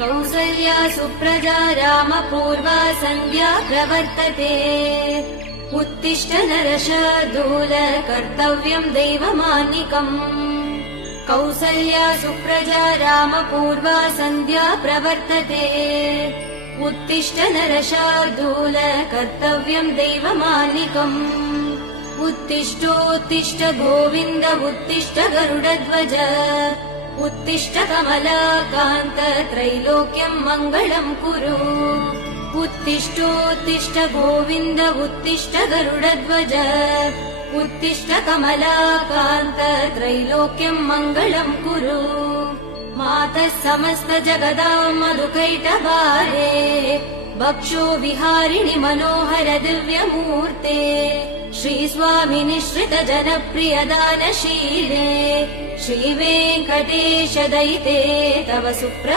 कौसल्या सुप्रजा रामपूर्वा सन्ध्या प्रवर्तते उत्तिष्ठ नरशार्दूल कर्तव्यम् दैवमान्निकम् कौसल्या सुप्रजा रामपूर्वा सन्ध्या प्रवर्तते उत्तिष्ठ नरशार्दूल कर्तव्यम् दैवमान्निकम् उत्तिष्ठोत्तिष्ठ गोविन्द उत्तिष्ठ गरुडध्वज उत्तिष्ठ कमलाकान्त त्रैलोक्यम् मङ्गलम् कुरु उत्तिष्ठोत्तिष्ठ गोविन्द उत्तिष्ठ गरुडध्वज उत्तिष्ठ कमलाकान्त त्रैलोक्यम् मङ्गलम् कुरु मातः समस्त जगदाम् मधुकैटभारे भक्षो विहारिणि मनोहर दिव्यमूर्ते श्रीस्वामि निःश्रित जनप्रिय दानशीले श्रीवेङ्कटेश दयिते तव सुप्रभातम्।